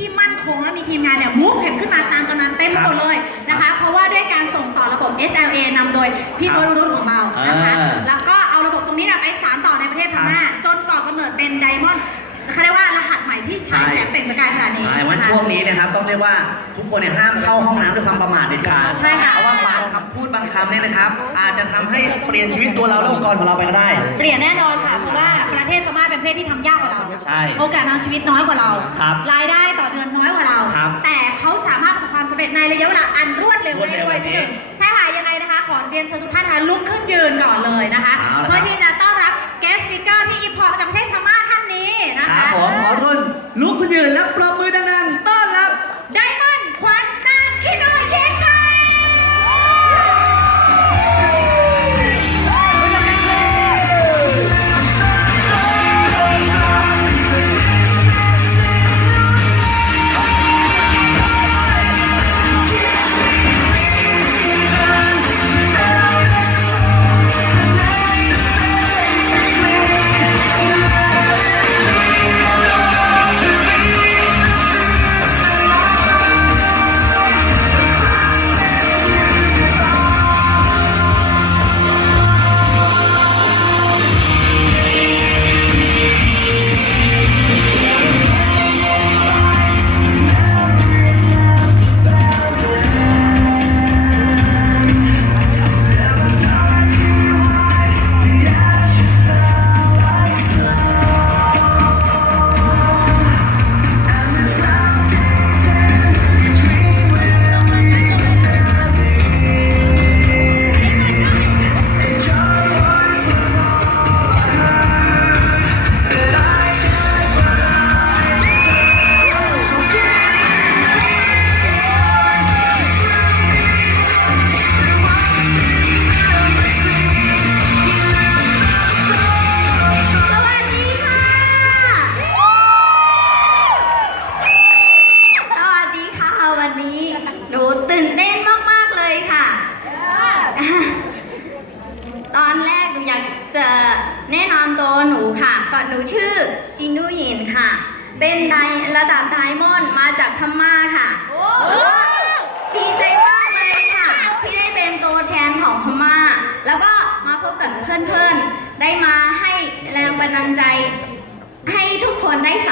ที่มั่นคงและมีทีมงานเนี่ยมูฟเห็นขึ้นมาตามกำนันเต็มไปหมดเลยนะคะ เพราะว่าด้วยการส่งต่อระบบ SLA นำโดยพี่ครับเบิร์ดรุ่นของเรานะคะ อ่า แล้วก็เอาระบบตรงนี้เนี่ยไปสานต่อในประเทศพม่าจนก่อกำเนิดเป็นไดมอนด์เขาเรียกว่ารหัสใหม่ที่ฉายแสงเปล่งประกายขนาดนี้ใช่วันนะคะ ช่วงนี้นะครับต้องเรียกว่าทุกคนเนี่ยห้ามเข้าห้องน้ำด้วยความประมาทเด็ดขาดใช่ค่ะเพราะว่าบางคำพูดบางคำเนี่ยนะครับ อาจจะทำให้เปลี่ยนชีวิตตัวเราและองค์กรของเราไปก็ได้ เปลี่ยนแน่นอนค่ะ เพราะว่าประ เทศพม่าเป็นประเทศที่ทำยากกว่าเราใช่โอกาสทางชีวิตน้อยกว่าเราครับรายได้ต่อเดือนน้อยกว่าเรา ครับ แต่เขาสามารถประสบความสำเร็จในระยะเวลาอันรวดเร็วรวดได้เร็วด้วยแบบนี้พี่หนึ่งใช่ค่ะยังไงนะคะ ขอเรียนเชิญทุกท่านนะคะลุกขึ้นยืนก่อนเลยนะคะ เอาละครับ เพื่อที่จะต้อนรับ guest speaker ที่อิมพอร์ตจากประเทศพม่าท่านนี้นะครัคะ บผมขอทุกคนลุกขึ้นยืนแล้วปรบมือดัง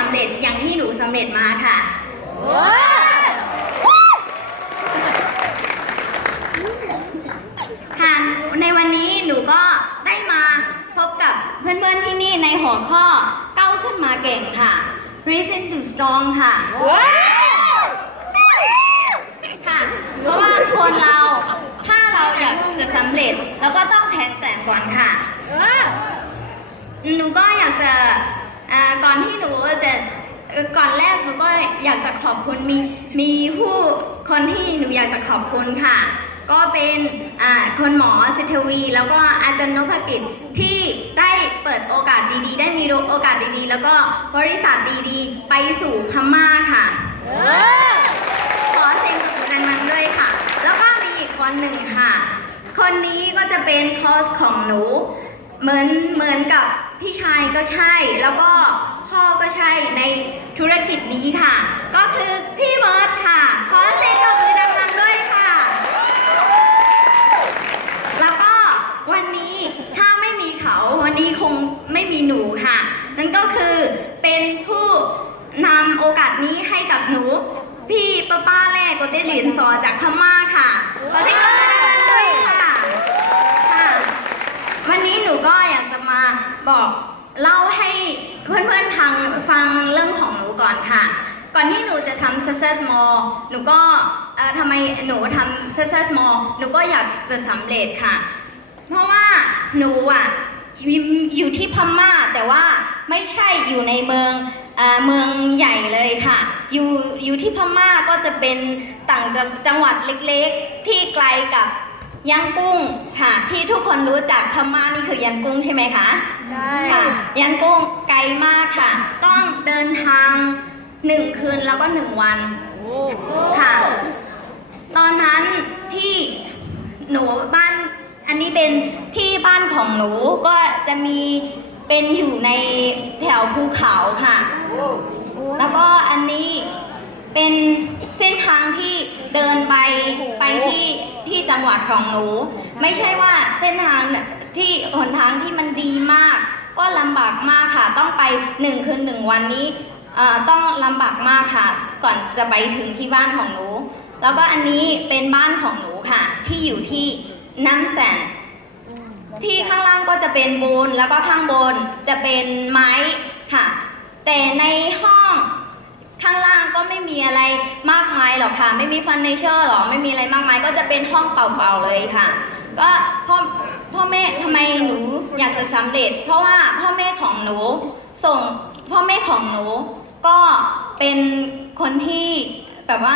ำเร็จอย่างที่หนูสำเร็จมาค่ะ ค่ะ ในวันนี้หนูก็ได้มาพบกับเพื่อนๆที่นี่ในหัวข้อก้าวขึ้นมาเก่งค่ะ Reason to Strong ค่ะ ค่ะ เพราะว่าคนเรา ถ้าเราอยากจะสำเร็จ เราก็ต้องแข็งแกร่งก่อนค่ะ หนูก็อยากจะ อ่าก่อนที่หนูจะเอ่อก่อนแรกหนูก็อยากจะขอบคุณมีมีผู้คนที่หนูอยากจะขอบคุณค่ะ ก็เป็นอ่าคนหมอสิทธวี แล้วก็อาจารย์นพกิจที่ได้เปิดโอกาสดีๆ ได้มีโอกาสดีๆ แล้วก็บริษัทดีๆ ไปสู่พม่าค่ะ ขอเสียงปรบมือดังๆด้วยค่ะ แล้วก็มีอีกคนหนึ่งค่ะ คนนี้ก็จะเป็นคอสของหนู เหมือนเหมือนกับพี่ชายก็ใช่ แล้วก็พ่อก็ใช่ในธุรกิจนี้ค่ะ ก็คือพี่เบิร์ดค่ะ ขอเสียงปรบมือดังๆด้วยค่ะ แล้วก็วันนี้ถ้าไม่มีเขาวันนี้คงไม่มีหนูค่ะ นั่นก็คือเป็นผู้นำโอกาสนี้ให้กับหนู พี่ป้าป้าแรกโกเตเหรียญสอจากพม่าค่ะขอเสียงตบมือดังๆด้วยค่ะ วันนี้หนูก็อยากจะมาบอกเล่าให้เพื่อนๆฟังฟังเรื่องของหนูก่อนค่ะ ก่อนที่หนูจะทำ Success Mall หนูก็เอ่อทำไมหนูทำ Success Mall หนูก็อยากจะสำเร็จค่ะ เพราะว่าหนูอะอยู่ที่พม่าแต่ว่าไม่ใช่อยู่ในเมืองเมืองใหญ่เลยค่ะ อยู่อยู่ที่พม่าก็จะเป็นต่างจังหวัดเล็กๆ ที่ไกลกับ ยังกุ้งค่ะ ที่ทุกคนรู้จักพม่านี่คือยังกุ้งใช่ไหมคะใช่ค่ะยังกุ้งไกลมากค่ะ ต้องเดินทางหนึ่งคืนแล้วก็หนึ่งวันค่ะ ตอนนั้นที่หนูบ้านอันนี้เป็นที่บ้านของหนูก็จะมีเป็นอยู่ในแถวภูเขาค่ะ แล้วก็อันนี้เป็นเส้นทางที่เดินไปไปที่ ที่จังหวัดของหนู ไม่ใช่ว่าเส้นทางที่หนทางที่มันดีมาก ก็ลำบากมากค่ะ ต้องไปหนึ่งคืนหนึ่งวันนี้ต้องลำบากมากค่ะ ก่อนจะไปถึงที่บ้านของหนู แล้วก็อันนี้เป็นบ้านของหนูค่ะ ที่อยู่ที่น้ำแสนที่ข้างล่างก็จะเป็นปูนแล้วก็ข้างบนจะเป็นไม้ค่ะ แต่ในห้อง ข้างล่างก็ไม่มีอะไรมากมายหรอกค่ะ ไม่มีเฟอร์นิเจอร์หรอกไม่มีอะไรมากมาย ก็จะเป็นห้องเปล่าๆเลยค่ะ ก็พ่อพ่อแม่ทำไมหนูอยากจะสำเร็จ เพราะว่าพ่อแม่ของหนูส่งพ่อแม่ของหนูก็เป็นคนที่แบบว่า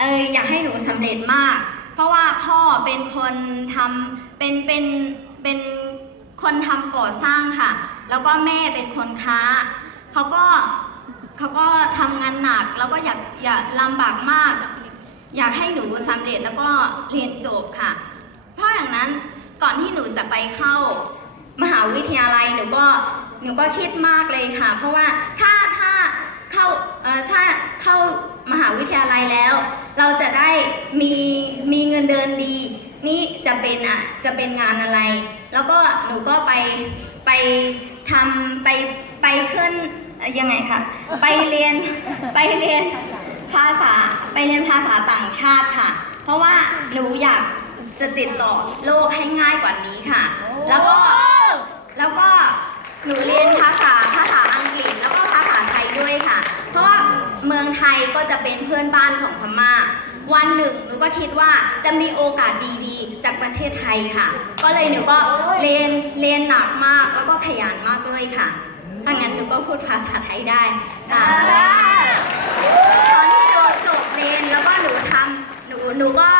เอออยากให้หนูสำเร็จมาก เพราะว่าพ่อเป็นคนทำเป็นเป็นเป็นคนทำก่อสร้างค่ะ แล้วก็แม่เป็นคนค้าเขาก็ เขาก็ทำงานหนักแล้วก็อยากอยากลำบากมาก อยากให้หนูสำเร็จแล้วก็เรียนจบค่ะ เพราะอย่างนั้นก่อนที่หนูจะไปเข้ามหาวิทยาลัยหนูก็หนูก็คิดมากเลยค่ะ เพราะว่าถ้าถ้าเข้าเอ่อถ้าเข้ามหาวิทยาลัยแล้ว เราจะได้มีมีเงินเดือนดี นี่จะเป็นอะจะเป็นงานอะไร แล้วก็หนูก็ไปไปทำไปไปขึ้นเอ่อ ยังไงคะไปเรียนไปเรียนภาษาไปเรียนภาษาต่างชาติค่ะ เพราะว่าหนูอยากจะติดต่อโลกให้ง่ายกว่านี้ค่ะ แล้วก็แล้วก็หนูเรียนภาษาภาษาอังกฤษแล้วก็ภาษาไทยด้วยค่ะ เพราะว่าเมืองไทยก็จะเป็นเพื่อนบ้านของพม่า วันหนึ่งหนูก็คิดว่าจะมีโอกาสดีๆ จากประเทศไทยค่ะ ก็เลยหนูก็เรียนเรียนหนักมากแล้วก็ขยันมากด้วยค่ะ ถ้างั้นหนูก็พูดภาษาไทยได้ค่ะตอนที่หนูจบเรียนแล้วก็หนูทำหนูหนูก็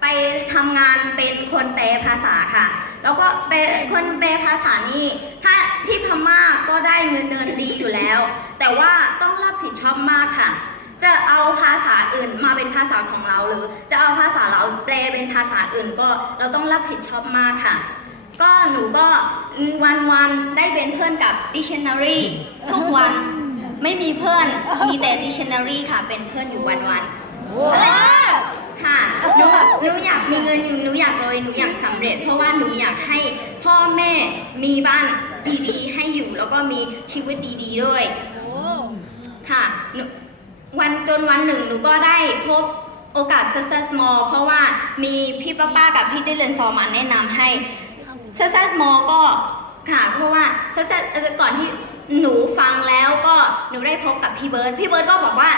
ไปทำงานเป็นคนแปลภาษาค่ะ แล้วก็เป็นคนแปลภาษานี่ถ้าที่พม่าก็ได้เงินเดือนดีอยู่แล้ว แต่ว่าต้องรับผิดชอบมากค่ะ จะเอาภาษาอื่นมาเป็นภาษาของเราหรือ จะเอาภาษาเราแปลเป็นภาษาอื่นก็เราต้องรับผิดชอบมากค่ะ ก็หนูก็วันวันๆได้เป็นเพื่อนกับ dictionary ทุกวันไม่มีเพื่อนมีแต่ dictionary ค่ะเป็นเพื่อนอยู่วันวันๆ ค่ะหนูหนูอยากมีเงินหนูอยากรวยหนูอยากสำเร็จ เพราะว่าหนูอยากให้พ่อแม่มีบ้านดีๆ ให้อยู่แล้วก็มีชีวิตดีๆด้วยค่ะหนูวันจนวันหนึ่งหนูก็ได้พบโอกาส Success Mall เพราะว่ามีพี่ป้าป้ากับพี่ดิเลนซอมาแนะนำให้ Success Mall ก็ค่ะ เพราะว่า Success เอ่อก่อนที่หนูฟังแล้วก็หนูได้พบกับพี่เบิร์ดพี่เบิร์ดก็บอกว่า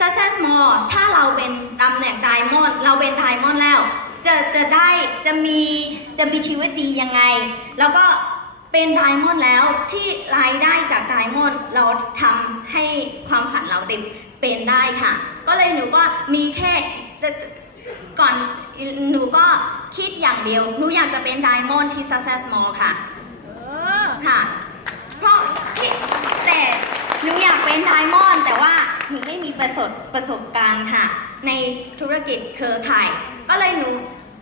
Success Mall ถ้าเราเป็นตำแหน่งไดมอนด์เราเป็นไดมอนด์แล้ว จะจะได้จะมีจะมีชีวิตดียังไง แล้วก็เป็นไดมอนด์แล้วที่รายได้จากไดมอนด์เราทำให้ความฝันเราเป็นเป็นได้ค่ะ ก็เลยหนูก็มีแค่ ก่อนหนูก็คิดอย่างเดียว หนูอยากจะเป็นไดมอนด์ที่ Success Mall ค่ะค่ะ เพราะที่แต่หนูอยากเป็นไดมอนด์แต่ว่าหนูไม่มีประสบประสบการณ์ค่ะ ในธุรกิจเครือข่าย ก็เลยหนู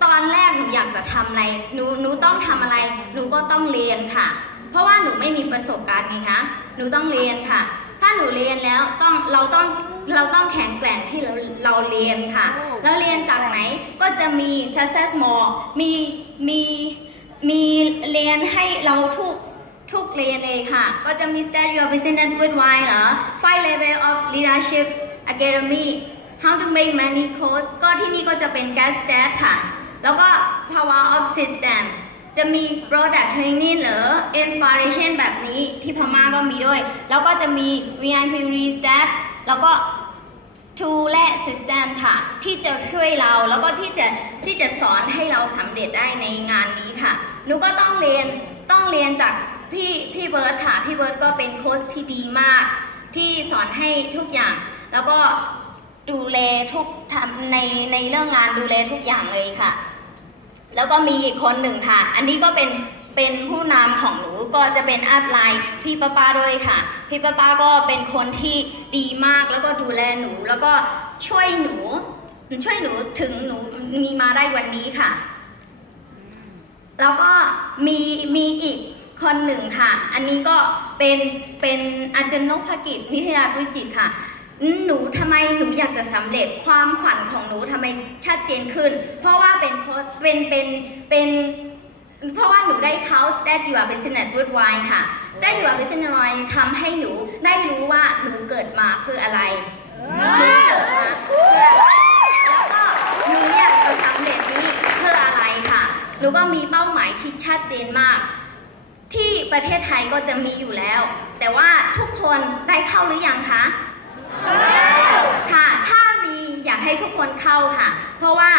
ตอนแรกหนูอยากจะทำอะไร หนูหนูต้องทำอะไร หนูก็ต้องเรียนค่ะ เพราะว่าหนูไม่มีประสบการณ์ไงคะ หนูต้องเรียนค่ะ ถ้าหนูเรียนแล้วต้องเราต้องเราต้องแข็งแกร่งที่เราเราเรียนค่ะแล้วเรียนจากไหนก็จะมี success more มีมีมีเรียนให้เราทุกทุกเรียนเลยค่ะ ก็จะมี Study of Business with Why เหรอ Five Level of Leadership Academy How to Make Money Course ก็ที่นี่ก็จะเป็น Gas Stat ค่ะ แล้วก็ Power of System จะมี Product Training หรือ Inspiration แบบนี้ที่พม่าก็มีด้วย แล้วก็จะมี VIP Restat แล้วก็ Tool และ System ค่ะ ที่จะช่วยเราแล้วก็ที่จะที่จะสอนให้เราสำเร็จได้ในงานนี้ค่ะหนูก็ต้องเรียนต้องเรียนจากพี่พี่เบิร์ดค่ะ พี่เบิร์ดก็เป็นโค้ชที่ดีมาก ที่สอนให้ทุกอย่าง แล้วก็ดูแลทุกทำในในเรื่องงานดูแลทุกอย่างเลยค่ะ แล้วก็มีอีกคนหนึ่งค่ะ อันนี้ก็เป็นเป็นผู้นำของหนูก็จะเป็นอัพไลน์พี่ป้าป้าด้วยค่ะ พี่ป้าป้าก็เป็นคนที่ดีมากแล้วก็ดูแลหนู แล้วก็ช่วยหนู ช่วยหนูถึงหนูมีมาได้วันนี้ค่ะ แล้วก็มีมีอีกคนหนึ่งค่ะ อันนี้ก็เป็นเป็นอาจารย์นพกิจนิทยาดุจิตค่ะ หนูทำไมหนูอยากจะสำเร็จความฝันของหนูทำไมชัดเจนขึ้น เพราะว่าเป็นเพราะเป็นเป็นเป็นเพราะว่าหนูได้เขา Stat You Are Business Worldwide ค่ะ Stat You Are Business Worldwide ทำให้หนูได้รู้ว่าหนูเกิดมาเพื่ออะไรหนูเกิดมาเพื่ออะไรแล้วก็หนูอยากจะสำเร็จนี้เพื่ออะไรค่ะ หนูก็มีเป้าหมายที่ชัดเจนมาก ที่ประเทศไทยก็จะมีอยู่แล้ว แต่ว่าทุกคนได้เข้าหรือยังคะ ค่ะ ถ้ามีอยากให้ทุกคนเข้าค่ะ เพราะว่า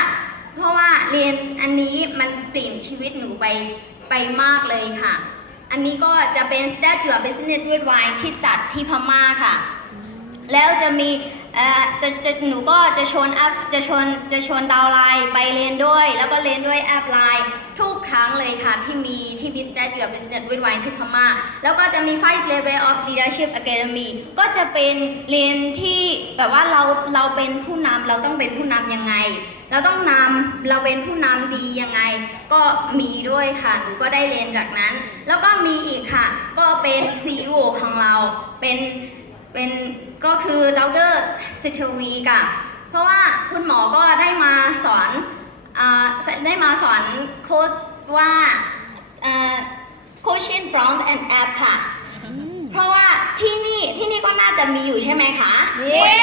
เพราะว่าเรียนอันนี้มันเปลี่ยนชีวิตหนูไปไปมากเลยค่ะ อันนี้ก็จะเป็น Stat Your Business Worldwide ที่จัดที่พม่าค่ะ แล้วจะมี เอ่อจะจะหนูก็จะชวนแอปจะชวนจะชวนดาวไลน์ไปเรียนด้วย แล้วก็เรียนด้วยแอปไลน์ทุกครั้งเลยค่ะ ที่มีที่ Business Your Business Worldwide ที่พม่า แล้วก็จะมี Five Level of Leadership Academy ก็จะเป็นเรียนที่แบบว่าเราเราเป็นผู้นำเราต้องเป็นผู้นำยังไง เราต้องนำเราเป็นผู้นำดียังไง ก็มีด้วยค่ะ หนูก็ได้เรียนจากนั้น แล้วก็มีอีกค่ะ ก็เป็น CEO ของเราเป็นเป็น ก็คือดรสิทธวีค่ะเพราะว่าคุณหมอก็ได้มาสอนอาได้มาสอนโค้ดว่าโคชินบรอนซ์แอนด์แอปค่ะ เพราะว่าที่นี่ที่นี่ก็น่าจะมีอยู่ใช่ไหมคะเย้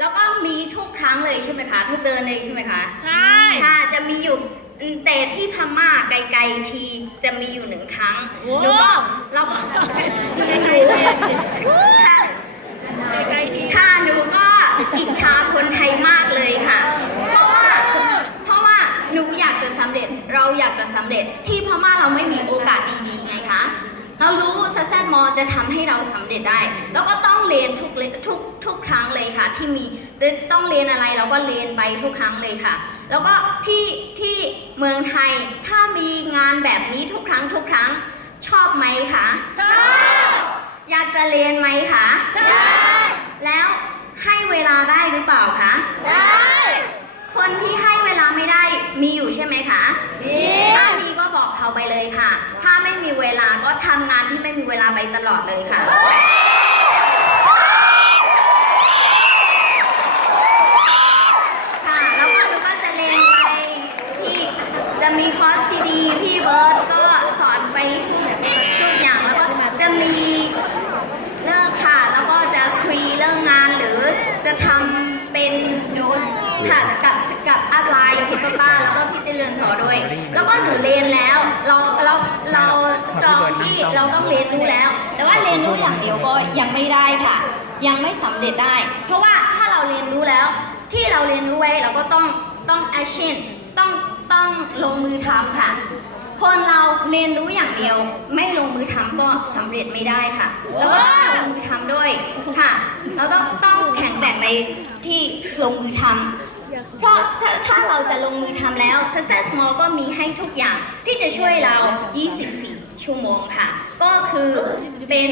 แล้วก็มีทุกครั้งเลยใช่ไหมคะทุกเดือนเลยใช่ไหมคะ ใช่ค่ะจะมีอยู่อืมแต่ที่พม่าไกลๆทีจะมีอยู่หนึ่งครั้งหนูก็เราก็หนูค่ะ ค่ะหนูก็อิจฉาคนไทยมากเลยค่ะ เพราะว่าเพราะว่าหนูอยากจะสำเร็จเราอยากจะสำเร็จที่พม่าเราไม่มีโอกาสดีๆไงคะเรารู้ซัสแซดมอจะทำให้เราสำเร็จได้ แล้วก็ต้องเรียนทุกเลทุกทุกครั้งเลยค่ะ ที่มีต้องเรียนอะไรเราก็เรียนไปทุกครั้งเลยค่ะ แล้วก็ที่ที่เมืองไทยถ้ามีงานแบบนี้ทุกครั้งทุกครั้งชอบไหมคะชอบ อยากจะเรียนไหมคะใช่แล้วให้เวลาได้หรือเปล่าคะได้ คนที่ให้เวลาไม่ได้มีอยู่ใช่ไหมคะมีถ้ามีก็บอกเขาไปเลยค่ะ ถ้าไม่มีเวลาก็ทำงานที่ไม่มีเวลาไปตลอดเลยค่ะค่ะแล้วก็หนูก็จะเรียนไปที่จะมีคอร์สที่ดีพี่เบิร์ตก็สอนไปทุกทุกอย่าง แล้วก็จะมีเรื่องค่ะ แล้วก็จะคุยเรื่องงานหรือจะ ทำเป็นค่ะกับกับอัพไลน์พี่ป้าป้าแล้วก็พี่เตเรือนสอด้วย แล้วก็หนูเรียนแล้วเราเราเราสตรองที่เราต้องเรียนรู้แล้ว แต่ว่าเรียนรู้อย่างเดียวก็ยังไม่ได้ค่ะ ยังไม่สำเร็จได้ เพราะว่าถ้าเราเรียนรู้แล้ว ที่เราเรียนรู้ไว้เราก็ต้องต้อง action ต้องต้องลงมือทำค่ะ คนเราเรียนรู้อย่างเดียว ไม่ลงมือทำก็สำเร็จไม่ได้ค่ะ แล้วก็ต้องลงมือทำด้วยค่ะเราต้องต้องแข็งแกร่งในที่ลงมือทำเพราะถ้าถ้าเราจะลงมือทำแล้ว Success Mall ก็มีให้ทุกอย่างที่จะช่วยเรา 24 ชั่วโมงค่ะ ก็คือเป็น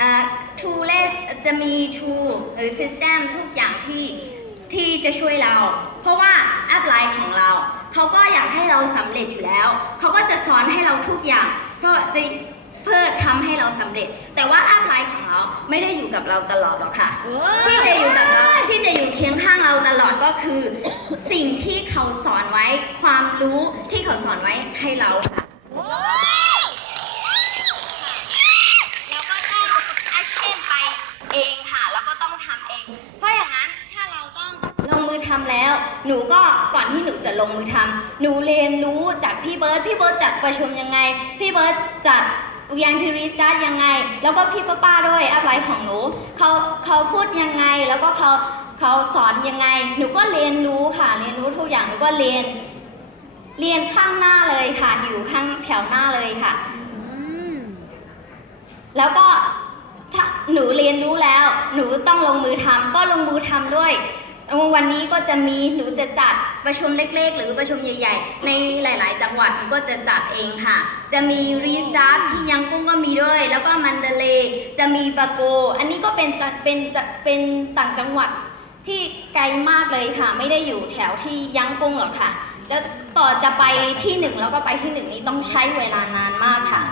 อ่า tools จะมี tool หรือ system ทุกอย่างที่ ที่จะช่วยเรา เพราะว่าแอปไลน์ของเรา เขาก็อยากให้เราสำเร็จอยู่แล้ว เขาก็จะสอนให้เราทุกอย่าง เพราะเพื่อทำให้เราสำเร็จ แต่ว่าแอปไลน์ของเราไม่ได้อยู่กับเราตลอดหรอกค่ะ ที่จะอยู่กับเราที่จะอยู่เคียงข้างเราตลอดก็คือ สิ่งที่เขาสอนไว้ความรู้ที่เขาสอนไว้ให้เราค่ะ แล้วก็ต้อง action ไปเองค่ะ แล้วก็ต้องทำเอง เพราะอย่างนั้นถ้าเราต้องลงมือ ทำแล้ว หนูก็ก่อนที่หนูจะลงมือทำหนูเรียนรู้จากพี่เบิร์ดพี่เบิร์ดจัดประชุมยังไง พี่เบิร์ดจัดยังพีรีสตาร์ทยังไง แล้วก็พี่ป้าป้าด้วยอัพไลน์ของหนูเขาเขาพูดยังไงแล้วก็เขาเขาสอนยังไง หนูก็เรียนรู้ค่ะเรียนรู้ทุกอย่างหนูก็เรียน เรียนข้างหน้าเลยค่ะอยู่ข้างแถวหน้าเลยค่ะแล้วก็ถ้าหนูเรียนรู้แล้ว หนูต้องลงมือทำก็ลงมือทำด้วย วันนี้ก็จะมีหนูจะจัดประชุมเล็กๆ หรือประชุมใหญ่ ๆ ในหลาย ๆ จังหวัดหนูก็จะจัดเองค่ะ จะมีรีสตาร์ทที่ยังกุ้งก็มีด้วย แล้วก็มันเดเลจะมีปาโก อันนี้ก็เป็นเป็นเป็นต่างจังหวัดที่ไกลมากเลยค่ะ ไม่ได้อยู่แถวที่ยังกุ้งหรอกค่ะ แล้วต่อจะไปที่หนึ่งแล้วก็ไปที่หนึ่งนี้ต้องใช้เวลานานมากค่ะ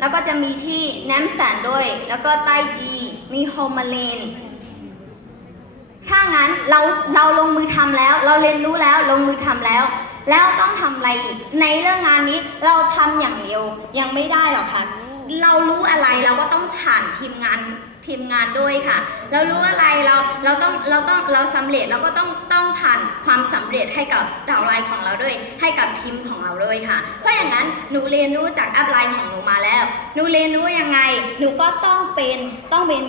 แล้วก็จะมีที่แนมสันด้วย แล้วก็ใต้จี มีโฮมาเลน ถ้างั้นเราเราลงมือทำแล้ว เราเรียนรู้แล้วลงมือทำแล้ว แล้วต้องทำอะไรอีกในเรื่องงานนี้เราทำอย่างเดียวยังไม่ได้หรอกค่ะเรารู้อะไรเราก็ต้องผ่านทีมงานทีมงานด้วยค่ะ เรารู้อะไรเราเราต้องเราต้องเราสำเร็จเราก็ต้องต้องผ่านความสำเร็จให้กับดาวไลน์ของเราด้วย ให้กับทีมของเราด้วยค่ะ เพราะอย่างนั้นหนูเรียนรู้จากอัพไลน์ของหนูมาแล้ว หนูเรียนรู้ยังไง หนูก็ต้องเป็นต้องเป็น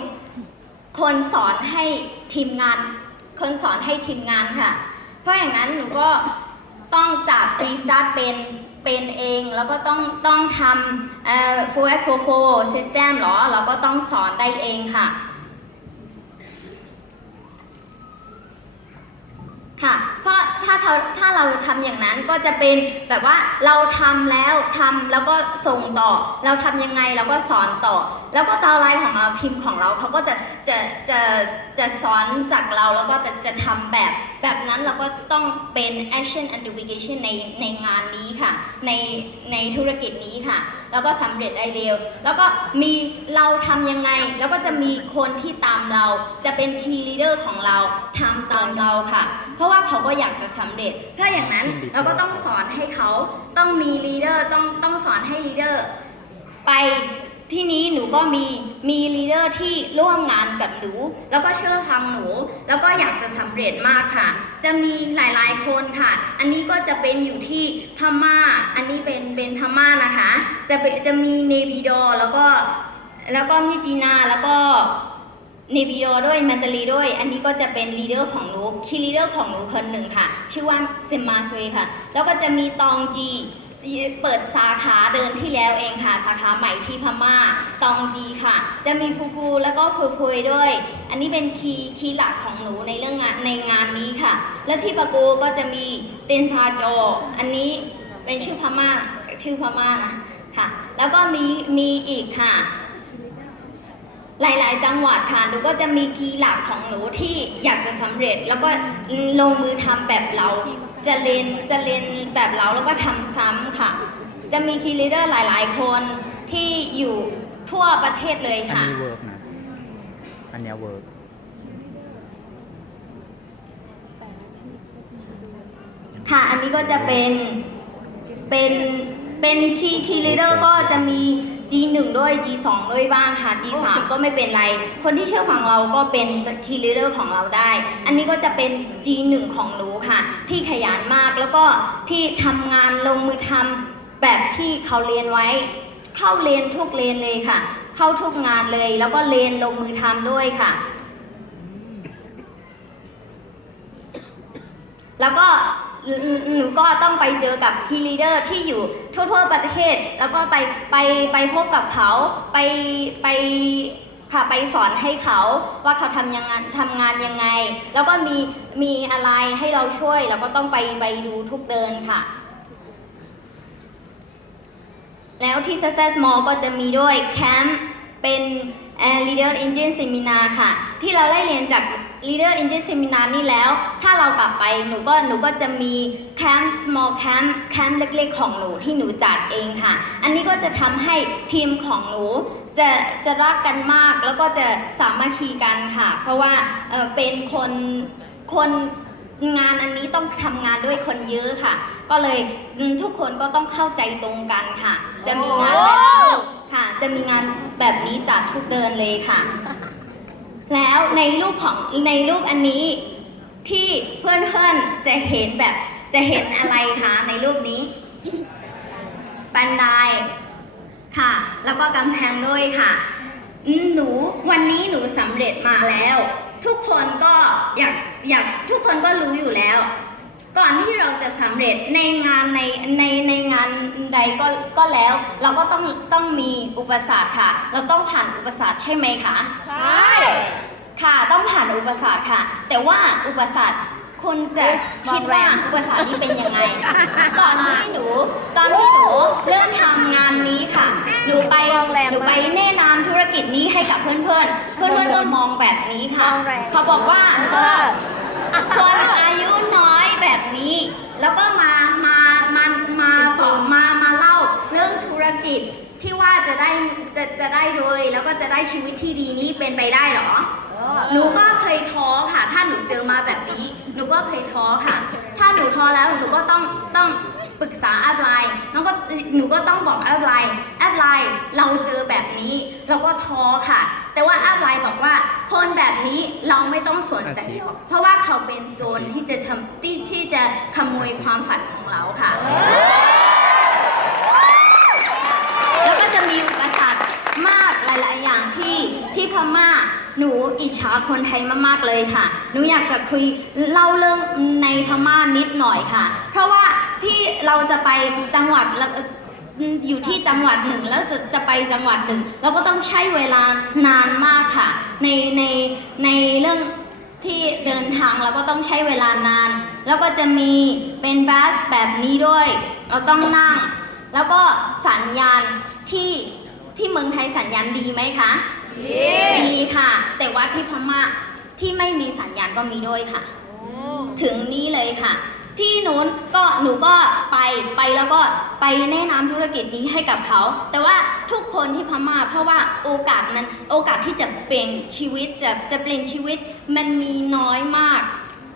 คนสอนให้ทีมงาน คนสอนให้ทีมงานค่ะ เพราะอย่างนั้นหนูก็ต้องจากรีสตาร์ทเป็นเป็นเองแล้วก็ต้องต้องทำเอ่อ full s 4 4 system เหรอ เราก็ต้องสอนได้เองค่ะ ค่ะ เพราะถ้าเขาถ้าเราทำอย่างนั้นก็จะเป็นแบบว่าเราทำแล้วทำแล้วก็ส่งต่อ เราทำยังไงเราก็สอนต่อ แล้วก็ดาวน์ไลน์ของเราทีมของเราเขาก็จะจะจะจะสอนจากเราแล้วก็จะจะทำแบบแบบนั้นเราก็ต้องเป็น action and navigation ในในงานนี้ค่ะ ในในธุรกิจนี้ค่ะ แล้วก็สำเร็จได้เร็ว แล้วก็มีเราทำยังไง แล้วก็จะมีคนที่ตามเรา จะเป็น key leader ของเราทำตามเราค่ะ เพราะว่าเขาก็อยากจะสำเร็จเพราะอย่างนั้นเราก็ต้องสอนให้เขาต้องมี leader ต้องต้องสอนให้ leader ไป ที่นี้หนูก็มีมีลีดเดอร์ที่ร่วมงานกับหนู แล้วก็เชื่อฟังหนู แล้วก็อยากจะสำเร็จมากค่ะ จะมีหลายๆคนค่ะ อันนี้ก็จะเป็นอยู่ที่พม่า อันนี้เป็นเป็นพม่านะคะ จะเป็นจะมีเนบิดอแล้วก็แล้วก็มิจีนาแล้วก็เนบิดอด้วยมันตาลีด้วย อันนี้ก็จะเป็นลีดเดอร์ของหนูคีลีดเดอร์ของหนูคนหนึ่งค่ะ ชื่อว่าเซมมาซุยค่ะ แล้วก็จะมีตองจี เปิดสาขาเดินที่แล้วเองค่ะ สาขาใหม่ที่พม่าตองจีค่ะ จะมีพูพูแล้วก็พูพูด้วย อันนี้เป็นคีย์คีย์หลักของหนูในเรื่องงานในงานนี้ค่ะ และที่ปะกูก็จะมีเตนซาโจ อันนี้เป็นชื่อพม่าชื่อพม่านะค่ะ แล้วก็มีมีอีกค่ะ หลาย ๆ จังหวัดค่ะหนูก็จะมีคีย์หลักของหนูที่อยากจะสำเร็จ แล้วก็ลงมือทำแบบเรา จะเรียนจะเรียนแบบเราแล้วก็ทำซ้ำค่ะ จะมีคีย์ลีดเดอร์หลาย ๆ คนที่อยู่ทั่วประเทศเลยอันค่ะนี้เวิร์กนะอันเนี้ยเวิร์กค่ะ อันนี้ก็จะเป็นเป็นเป็นคีย์คีย์ลีดเดอร์ก็จะมี G1 ด้วย G2 ด้วยบ้างค่ะ G3 ก็ไม่เป็นไร คนที่เชื่อฟังเราก็เป็นคีย์ลีดเดอร์ของเราได้ อันนี้ก็จะเป็น G1 ของหนูค่ะ ที่ขยันมากแล้วก็ที่ทำงานลงมือทำแบบที่เขาเรียนไว้ เข้าเรียนทุกเรียนเลยค่ะ เข้าทุกงานเลย แล้วก็เรียนลงมือทำด้วยค่ะ แล้วก็ หนูก็ต้องไปเจอกับคีลีเดอร์ที่อยู่ทั่วๆประเทศ แล้วก็ไปไปไปพบกับเขาไปไปค่ะไปสอนให้เขาว่าเขาทำยังไงทำงานยังไง แล้วก็มีมีอะไรให้เราช่วยแล้วก็ต้องไปไปดูทุกเดินค่ะ แล้วที่ Success Mall ก็จะมีด้วยแคมป์เป็น uh, Leader Engine Seminar ค่ะ ที่เราได้เรียนจาก Leader Engine Seminar นี่แล้ว ถ้าเรากลับไปหนูก็หนูก็จะมีแคมป์ small camp แคมป์เล็กๆ ของหนูที่หนูจัดเองค่ะ อันนี้ก็จะทำให้ทีมของหนูจะจะรักกันมากแล้วก็จะสามัคคีกันค่ะ เพราะว่าเออเป็นคนคน งานอันนี้ต้องทำงานด้วยคนเยอะค่ะ ก็เลยอืมทุกคนก็ต้องเข้าใจตรงกันค่ะ จะมีงานแบบนี้ค่ะ จะมีงานแบบนี้จัดทุกเดือนเลยค่ะ แล้วในรูปของในรูปอันนี้ที่เพื่อนๆจะเห็นแบบจะเห็นอะไรคะในรูปนี้ บันไดค่ะ แล้วก็กำแพงด้วยค่ะอืมหนูวันนี้หนูสำเร็จมาแล้ว ทุกคนก็อยากอยากทุกคนก็รู้อยู่แล้ว ก่อนที่เราจะสำเร็จในงานในในในงานใดก็ก็แล้ว เราก็ต้องต้องมีอุปสรรคค่ะ เราต้องผ่านอุปสรรคใช่ไหมคะ ใช่ ค่ะต้องผ่านอุปสรรคค่ะ แต่ว่าอุปสรรค คุณจะคิดว่าอุปสรรคนี้เป็นยังไง ตอนที่หนู ตอนที่หนูเริ่มทำงานนี้ค่ะ หนูไปหนูไปแนะนำธุรกิจนี้ให้กับเพื่อนๆเพื่อนๆก็มองแบบนี้ค่ะ เขาบอกว่าคนอายุน้อยแบบนี้ แล้วก็มา มา มา มาบอกมา มาเล่าเรื่องธุรกิจที่ว่าจะได้จะจะได้รวยแล้วก็จะได้ชีวิตที่ดีนี้เป็นไปได้เหรอ หนูก็เคยท้อค่ะถ้าหนู เจอมาแบบนี้ หนูก็เคยท้อค่ะ ถ้าหนูท้อแล้วหนูก็ต้องต้องปรึกษาแอปไลน์แล้วก็หนูก็ต้องบอกแอปไลน์แอปไลน์เราเจอแบบนี้เราก็ท้อค่ะ แต่ว่าแอปไลน์บอกว่าคนแบบนี้เราไม่ต้องสนใจหรอกเพราะว่าเขาเป็นโจรที่จะทำที่ที่จะขโมยความฝันของเราค่ะ แล้วก็จะมีอุปสรรคมากหลาย ๆ อย่างที่ ที่พม่าหนูอิจฉาคนไทยมากๆเลยค่ะ หนูอยากจะคุยเล่าเรื่องในพม่านิดหน่อยค่ะ เพราะว่าที่เราจะไปจังหวัดอยู่ที่จังหวัดหนึ่งแล้วจะจะไปจังหวัดหนึ่งเราก็ต้องใช้เวลานานมากค่ะ ในในในเรื่องที่เดินทางเราก็ต้องใช้เวลานาน แล้วก็จะมีเป็นบัสแบบนี้ด้วย เราต้องนั่ง แล้วก็สัญญาณที่ที่เมืองไทยสัญญาณดีไหมคะ ดีค่ะ แต่ว่าที่พม่าที่ไม่มีสัญญาณก็มีด้วยค่ะ ถึงนี้เลยค่ะ ที่นู้นก็หนูก็ไปไปแล้วก็ไปแนะนำธุรกิจนี้ให้กับเขา แต่ว่าทุกคนที่พม่าเพราะว่าโอกาสมันโอกาสที่จะเปลี่ยนชีวิตจะจะเปลี่ยนชีวิตมันมีน้อยมาก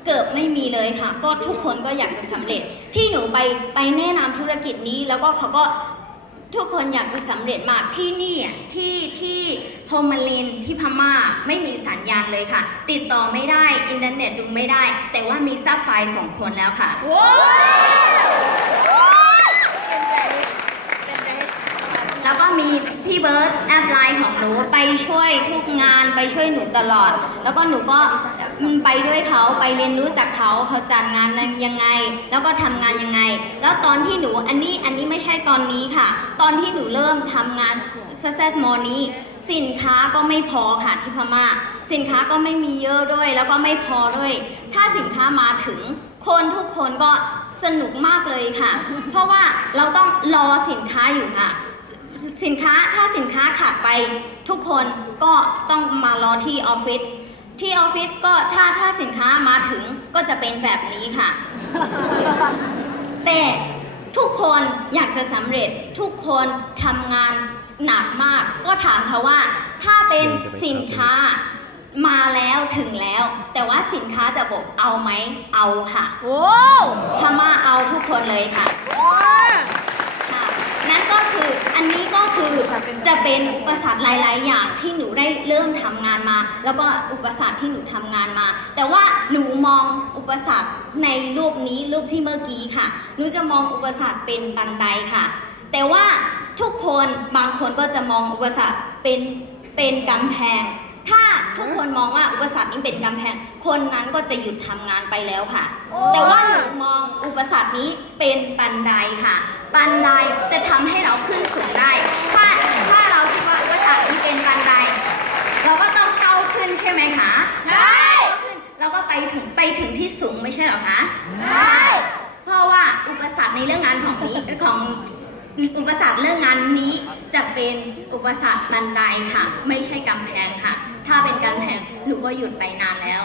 เกือบไม่มีเลยค่ะ ก็ทุกคนก็อยากจะสำเร็จที่หนูไปไปแนะนำธุรกิจนี้แล้วก็เขาก็ ทุกคนอยากจะสำเร็จมากที่นี่ที่ที่โฮมาลินที่พม่าไม่มีสัญญาณเลยค่ะ ติดต่อไม่ได้อินเทอร์เน็ตดูไม่ได้ แต่ว่ามีซับไฟสองคนแล้วค่ะ แล้วก็มีพี่เบิร์ตแอปไลน์ของหนูไปช่วยทุกงานไปช่วยหนูตลอด แล้วก็หนูก็ไปด้วยเขาไปเรียนรู้จากเขาเขาจัดงานยังไง แล้วก็ทำงานยังไง แล้วตอนที่หนูอันนี้อันนี้ไม่ใช่ตอนนี้ค่ะ ตอนที่หนูเริ่มทำงาน Success m o นี้สินค้าก็ไม่พอค่ะที่พม่า สินค้าก็ไม่มีเยอะด้วย แล้วก็ไม่พอด้วย ถ้าสินค้ามาถึงคนทุกคนก็สนุกมากเลยค่ะ เพราะว่าเราต้องรอสินค้าอยู่ค่ะ สินค้าถ้าสินค้าขาดไปทุกคนก็ต้องมารอที่ออฟฟิศที่ออฟฟิศก็ถ้าถ้าสินค้ามาถึงก็จะเป็นแบบนี้ค่ะ แต่ทุกคนอยากจะสำเร็จทุกคนทำงานหนักมาก ก็ถามเขาว่า ถ้าเป็นสินค้ามาแล้วถึงแล้ว แต่ว่าสินค้าจะบอกเอาไหมเอาค่ะโอ้พม่าเอาทุกคนเลยค่ะค่ะ นั่นก็คืออันนี้ก็คือจะเป็นอุปสรรคหลาย ๆ อย่างที่หนูได้เริ่มทำงานมา แล้วก็อุปสรรคที่หนูทำงานมา แต่ว่าหนูมองอุปสรรคในรูปนี้รูปที่เมื่อกี้ค่ะหนูจะมองอุปสรรคเป็นบันไดค่ะ แต่ว่าทุกคนบางคนก็จะมองอุปสรรคเป็นเป็นกำแพง ถ้าทุกคนมองว่าอุปสรรคนี้เป็นกำแพง คนนั้นก็จะหยุดทำงานไปแล้วค่ะแต่ว่าหนูมองอุปสรรคนี้เป็นบันไดค่ะ บันไดจะทำให้เราขึ้นสูงได้ ถ้าถ้าเราคิดว่าอุปสรรคนี้เป็นบันได เราก็ต้องก้าวขึ้นใช่ไหมคะใช่ก้าวขึ้นเราก็ไปถึงไปถึงที่สูงไม่ใช่เหรอคะใช่ เพราะว่าอุปสรรคในเรื่องงานของนี้ของอุปสรรคเรื่องงานนี้จะเป็นอุปสรรคบันไดค่ะ ไม่ใช่กำแพงค่ะ ถ้าเป็นกำแพงหนูก็หยุดไปนานแล้ว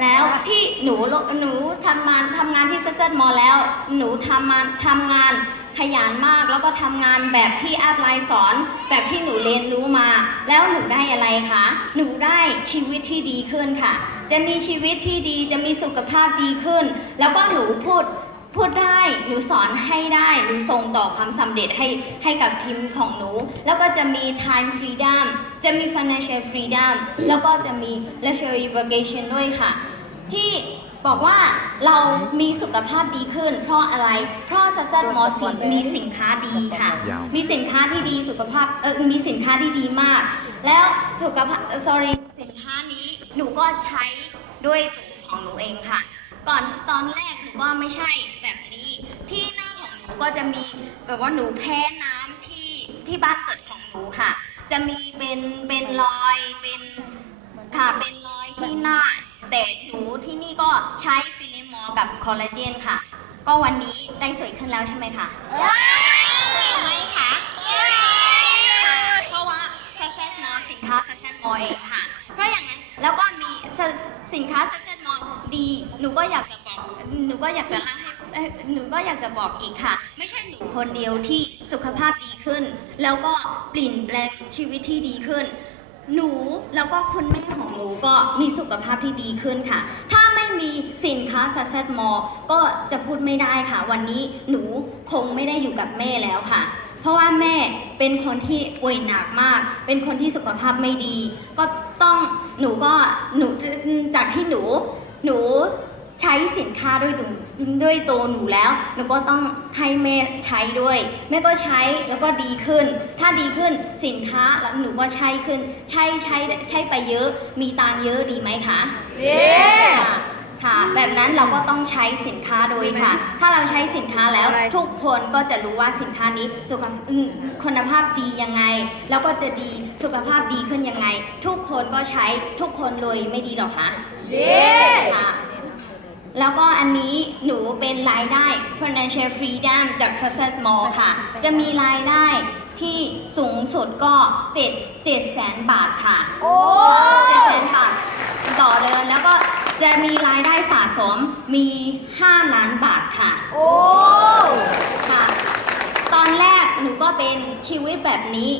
แล้วที่หนูหนูทำงานทำงานที่เซเซนมอแล้ว หนูทำมาทำงานขยันมากแล้วก็ทำงานแบบที่แอปไลน์สอน แบบที่หนูเรียนรู้มา แล้วหนูได้อะไรคะ หนูได้ชีวิตที่ดีขึ้นค่ะ จะมีชีวิตที่ดีจะมีสุขภาพดีขึ้น แล้วก็หนูพูด พูดได้หนูสอนให้ได้หนูส่งต่อความสำเร็จให้ให้กับทีมของหนู แล้วก็จะมี time freedom จะมี financial freedom แล้วก็จะมี luxury vacation ด้วยค่ะ ที่บอกว่าเรามีสุขภาพดีขึ้น เพราะอะไร เพราะซัสซันมอสิมีสินค้าดีค่ะ ยาว มีสินค้าที่ดีสุขภาพเออมีสินค้าที่ดีมาก แล้วสุขภาพ sorry สินค้านี้หนูก็ใช้ด้วยตัวของหนูเองค่ะ ก่อนตอนแรกหนูก็ไม่ใช่แบบนี้ ที่หน้าของหนูก็จะมีแบบว่าหนูแพ้น้ำที่ที่บ้านเกิดของหนูค่ะ จะมีเป็นเป็นรอยเป็นค่ะเป็นรอยที่หน้า แต่หนูที่นี่ก็ใช้ฟิลิปมอร์กับคอลลาเจนค่ะ ก็วันนี้ได้สวยขึ้นแล้วใช่ไหมคะสวยไหมคะค่ะเพราะว่า Success More สินค้า Success More เองค่ะ เพราะอย่างนั้นแล้วก็มีสสินค้า Success More ดี หนูก็อยากจะบอก หนูก็อยากจะเล่าให้เอ่อหนูก็อยากจะบอกอีกค่ะ ไม่ใช่หนูคนเดียวที่สุขภาพดีขึ้น แล้วก็เปลี่ยนแปลงชีวิตที่ดีขึ้น หนูแล้วก็คุณแม่ของหนูก็มีสุขภาพที่ดีขึ้นค่ะ ถ้าไม่มีสินค้าซัสเซตมอก็จะพูดไม่ได้ค่ะ วันนี้หนูคงไม่ได้อยู่กับแม่แล้วค่ะ เพราะว่าแม่เป็นคนที่ป่วยหนักมาก เป็นคนที่สุขภาพไม่ดี ก็ต้องหนูก็หนูจากที่หนู หนูใช้สินค้าด้วยหนูด้วยตัวหนูแล้วหนูก็ต้องให้แม่ใช้ด้วย แม่ก็ใช้แล้วก็ดีขึ้น ถ้าดีขึ้นสินค้าแล้วหนูก็ใช้ขึ้น ใช้ใช้ใช้ไปเยอะ มีตังค์เยอะดีไหมคะเย้ค่ะค่ะ แบบนั้นเราก็ต้องใช้สินค้าโดยค่ะ ถ้าเราใช้สินค้าแล้วทุกคนก็จะรู้ว่าสินค้านี้สุขภาพอืมคุณภาพดียังไง แล้วก็จะดีสุขภาพดีขึ้นยังไง ทุกคนก็ใช้ทุกคนเลยไม่ดีหรอคะ เย้ค่ะ แล้วก็อันนี้หนูเป็นรายได้ financial freedom จาก Success Mall ค่ะ จะมีรายได้ที่สูงสุดก็7 7แสนบาทค่ะโอ้เจ็ดแสนบาทต่อเดือนแล้วก็จะมีรายได้สะสมมี 5 ล้านบาทค่ะ โอ้ค่ะ ตอนแรกหนูก็เป็นชีวิตแบบนี้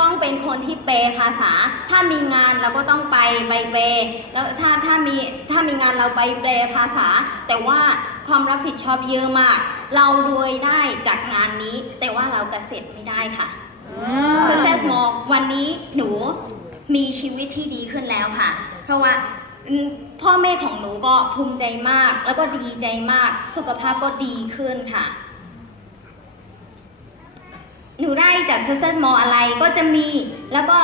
ต้องเป็นคนที่เปลภาษา ถ้ามีงานเราก็ต้องไปไปเปลแล้วถ้าถ้ามีถ้ามีงานเราไปเปลภาษา แต่ว่าความรับผิดชอบเยอะมาก เรารวยได้จากงานนี้ แต่ว่าเราเกษตรไม่ได้ค่ะ Success Mall วันนี้หนูมีชีวิตที่ดีขึ้นแล้วค่ะ เพราะว่าอืมพ่อแม่ของหนูก็ภูมิใจมาก แล้วก็ดีใจมาก สุขภาพก็ดีขึ้นค่ะ หนูได้จาก Success Mall อะไรก็จะมี แล้วก็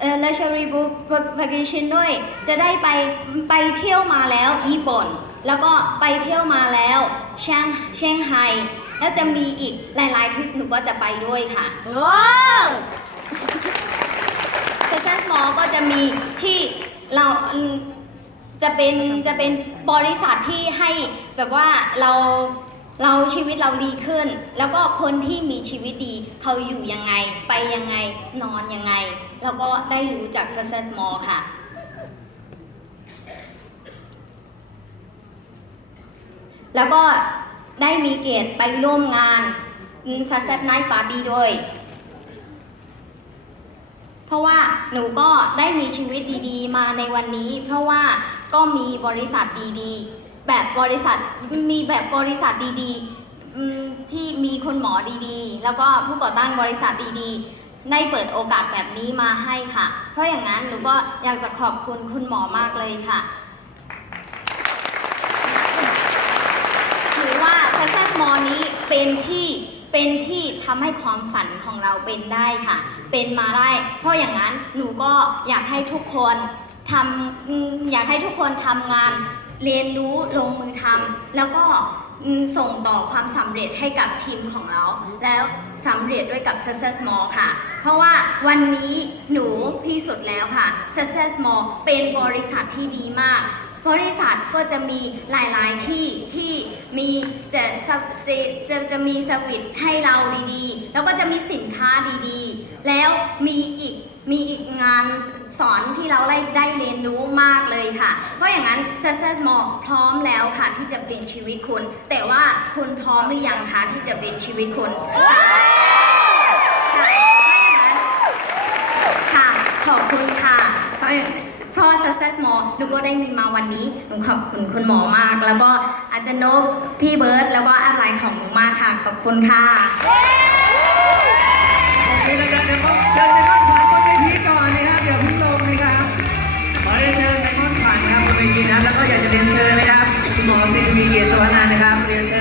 เอ่อ luxury book vacation ด้วย จะได้ไปไปเที่ยวมาแล้วญี่ปุ่น แล้วก็ไปเที่ยวมาแล้วเชียงเชียงไฮ้แล้วจะมีอีกหลายๆทริปหนูก็จะไปด้วยค่ะว้าวเซสชันมอก็จะมีที่เราอืมจะเป็นจะเป็นบริษัทที่ให้แบบว่าเรา เราชีวิตเราดีขึ้น แล้วก็คนที่มีชีวิตดี เขาอยู่ยังไง ไปยังไง นอนยังไง แล้วก็ได้รู้จาก Success Mall ค่ะ แล้วก็ได้มีเกียรติไปร่วมงาน Success Night Party ด้วย เพราะว่าหนูก็ได้มีชีวิตดีๆ มาในวันนี้ เพราะว่าก็มีบริษัทดีๆ แบบบริษัทมีแบบบริษัทดีๆอืมที่มีคุณหมอดีๆ แล้วก็ผู้ก่อตั้งบริษัทดีๆ ได้เปิดโอกาสแบบนี้มาให้ค่ะ เพราะอย่างนั้นหนูก็อยากจะขอบคุณคุณหมอมากเลยค่ะ ถือว่า Success Mall นี้เป็นที่เป็นที่ทำให้ความฝันของเราเป็นได้ค่ะ เป็นมาได้ เพราะอย่างนั้นหนูก็อยากให้ทุกคนทำอยากให้ทุกคนทำงาน เรียนรู้ลงมือทำแล้วก็ส่งต่อความสำเร็จให้กับทีมของเรา แล้วสำเร็จด้วยกับ Success Mall ค่ะ เพราะว่าวันนี้หนูพิสูจน์แล้วค่ะ Success Mall เป็นบริษัทที่ดีมาก บริษัทก็จะมีหลาย ๆ ที่ที่มีจะจะจะจะจะมีสวิตให้เราดี ๆ แล้วก็จะมีสินค้าดี ๆ แล้วมีอีกมีอีกงาน สอนที่เราได้ได้เรียนรู้มากเลยค่ะ เพราะอย่างนั้น Success Mall พร้อมแล้วค่ะที่จะเป็นชีวิตคุณ แต่ว่าคุณพร้อมหรือยังคะที่จะเป็นชีวิตคุณค่ะค่ะเพราะอย่างนั้นค่ะขอบคุณค่ะ เพราะเพราะ Success Mall หนูก็ได้มีมาวันนี้หนูขอบคุณคุณหมอมาก แล้วก็อาจารย์นบพี่เบิร์ตแล้วก็แอปไลน์ของหนูมากค่ะ ขอบคุณค่ะโอเคนะครับเดี๋ยวเขาเชิญไดมอนด์ผ่านบ นด์ผ่านนะครับบนเวทีนะแล้วก็อยากจะเรียนเชิญนะครับคุณหมอสิริวีเกียรติชวนันนะครับเรียนเชิญ